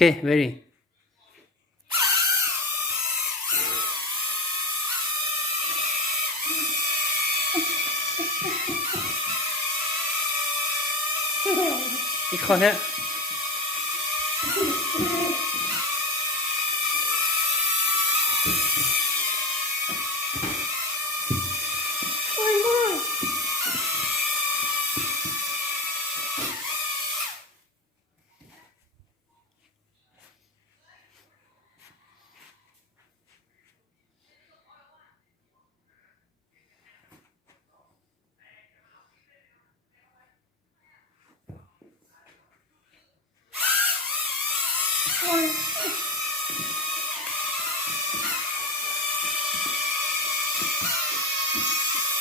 Okay, very. Ít khó thế.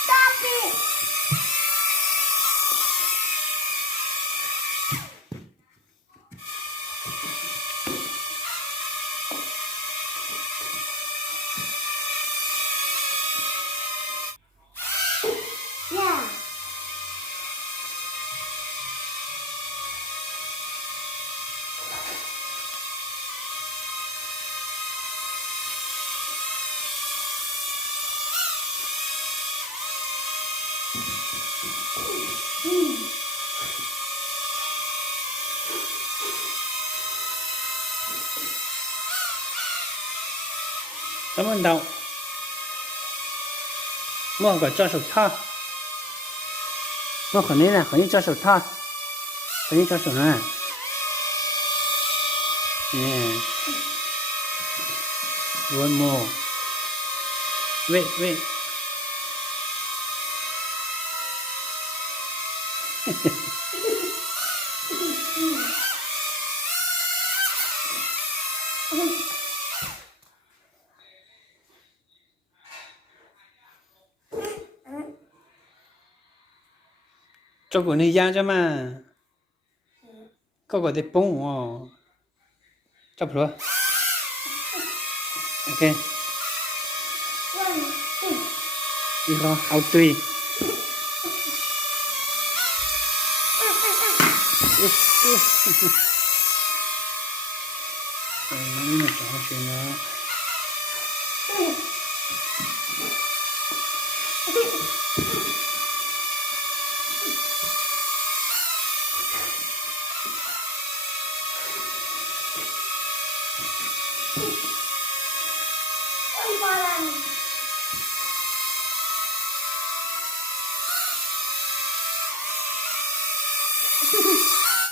Stop it! Yeah. Cảm ơn Đậu. Mua gọi cho sầu tha. Mua khỏi này cho sầu tha. Khỏi này cho sầu này. Yeah. One more. Wait. Cho của này giang cho mà. Có gọi để bông à. Chấp rồi. Ok. Đi khó, áo tùy. Nó chẳng chuyện nữa. Ôi ba lần.